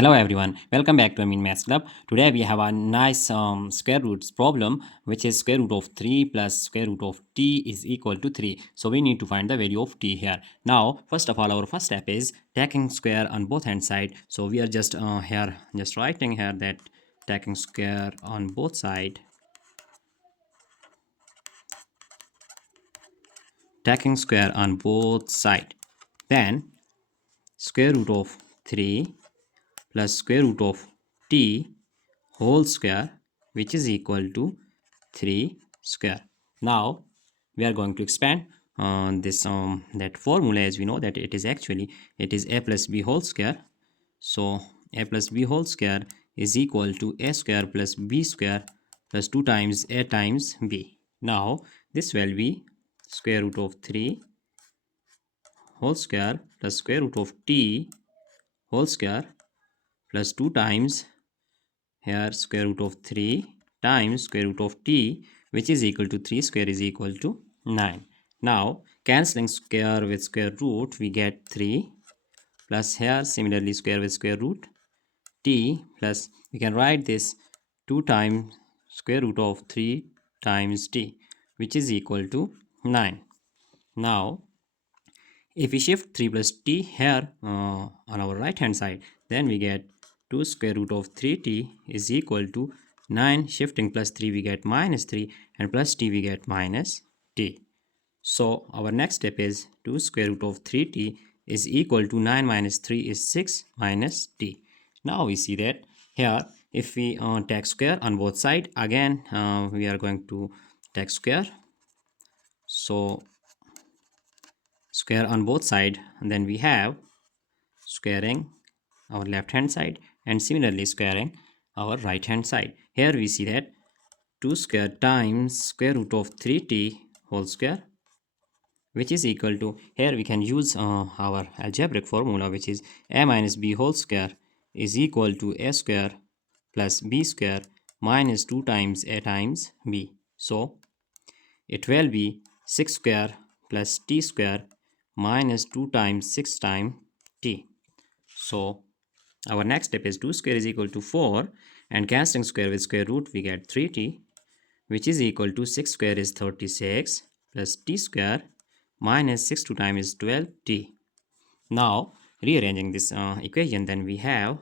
Hello everyone, welcome back to Maths Club. Today we have a nice square roots problem, which is square root of 3 plus square root of t is equal to 3. So we need to find the value of t here. Now first of all, our first step is taking square on both hand side. So we are just writing here that taking square on both side. Taking square on both side. Then square root of 3 plus square root of t whole square, which is equal to 3 square. Now we are going to expand on this that formula, as we know that it is a plus b whole square. So a plus b whole square is equal to a square plus b square plus 2 times a times b. Now this will be square root of 3 whole square plus square root of t whole square plus 2 times here square root of 3 times square root of t, which is equal to 3 square is equal to 9. Now cancelling square with square root, we get 3 plus here similarly square with square root t plus we can write this 2 times square root of 3 times t, which is equal to 9. Now if we shift 3 plus t here on our right hand side, then we get 2 square root of 3t is equal to 9. Shifting plus 3 we get minus 3 and plus t we get minus t. So our next step is 2 square root of 3t is equal to 9 minus 3 is 6 minus t. Now we see that here if we take square on both sides, again we are going to take square. So square on both sides, and then we have squaring our left hand side and similarly squaring our right hand side. Here we see that 2 square times square root of 3t whole square, which is equal to, here we can use our algebraic formula, which is a minus b whole square is equal to a square plus b square minus 2 times a times b. So it will be 6 square plus t square minus 2 times 6 times t. So our next step is 2 square is equal to 4, and cancelling square with square root we get 3t, which is equal to 6 square is 36 plus t square minus 6 2 times is 12t. Now rearranging this equation, then we have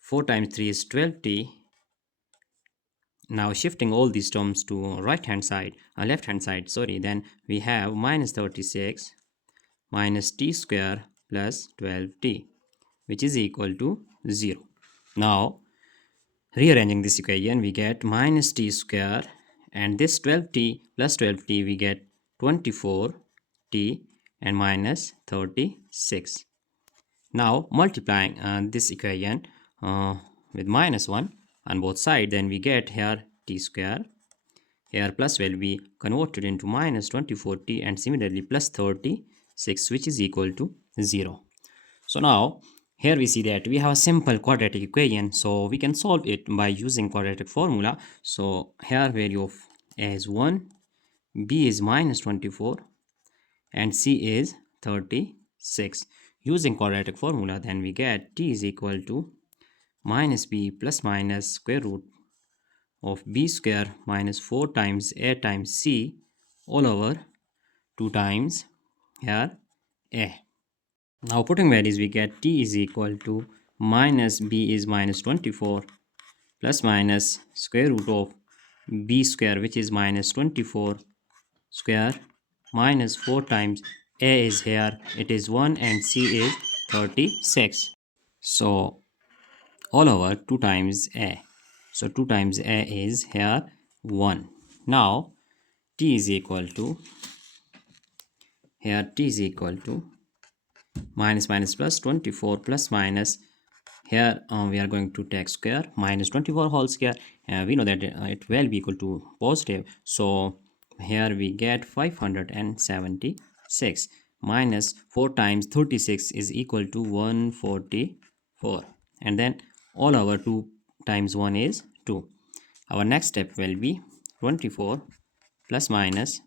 4 times 3 is 12t. Now shifting all these terms to left hand side, then we have minus 36 minus t square plus 12t, which is equal to 0. Now rearranging this equation, we get minus t square, and this 12t plus 12t we get 24t and minus 36. Now multiplying this equation with minus 1 on both sides, then we get here t square. Here plus will be converted into minus 24t and similarly plus 36, which is equal to 0. So now here we see that we have a simple quadratic equation, so we can solve it by using quadratic formula. So here value of a is 1, b is minus 24 and c is 36. Using quadratic formula, then we get t is equal to minus b plus minus square root of b square minus 4 times a times c all over 2 times here a. Now putting values, we get t is equal to minus b is minus 24 plus minus square root of b square, which is minus 24 square minus 4 times a is here, it is 1, and c is 36. So all over 2 times a. So 2 times a is here 1. Now t is equal to, here t is equal to minus minus plus 24 plus minus, here we are going to take square minus 24 whole square. We know that it will be equal to positive, so here we get 576 minus 4 times 36 is equal to 144, and then all over 2 times 1 is 2. Our next step will be 24 plus minus,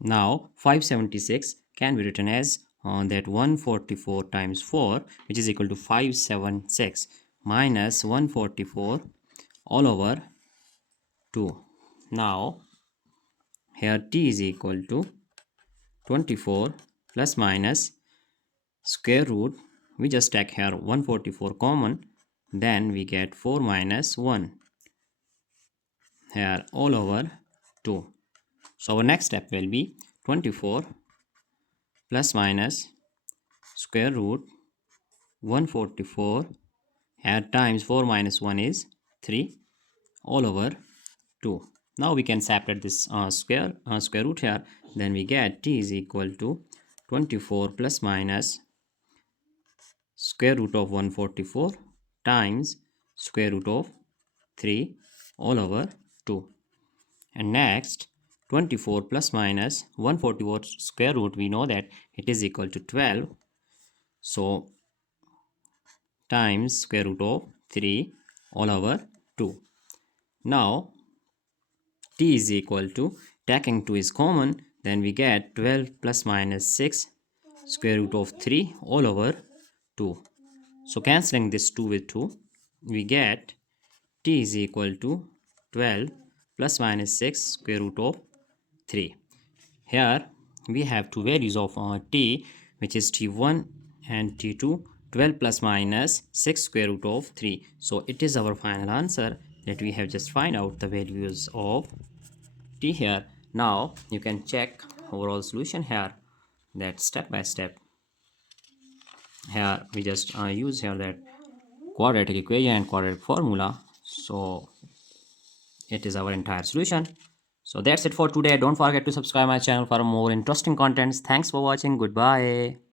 now 576 can be written as that 144 times 4, which is equal to 576, minus 144 all over 2. Now here t is equal to 24 plus minus square root. We just take here 144 common, then we get 4 minus 1 here all over 2. So our next step will be 24 plus minus square root 144 here times 4 minus 1 is 3 all over 2. Now we can separate this square root here. Then we get t is equal to 24 plus minus square root of 144 times square root of 3 all over 2. And next 24 plus minus 144 square root, we know that it is equal to 12. So times square root of 3 all over 2. Now t is equal to, taking 2 is common, then we get 12 plus minus 6 square root of 3 all over 2. So cancelling this 2 with 2, we get t is equal to 12 plus minus 6 square root of 3. Here we have two values of t, which is t1 and t2. 12 plus minus 6 square root of 3. So it is our final answer that we have just find out the values of t here. Now you can check overall solution here, that step by step. Here we just use here that quadratic equation and quadratic formula. So it is our entire solution. So that's it for today. Don't forget to subscribe my channel for more interesting contents. Thanks for watching. Goodbye.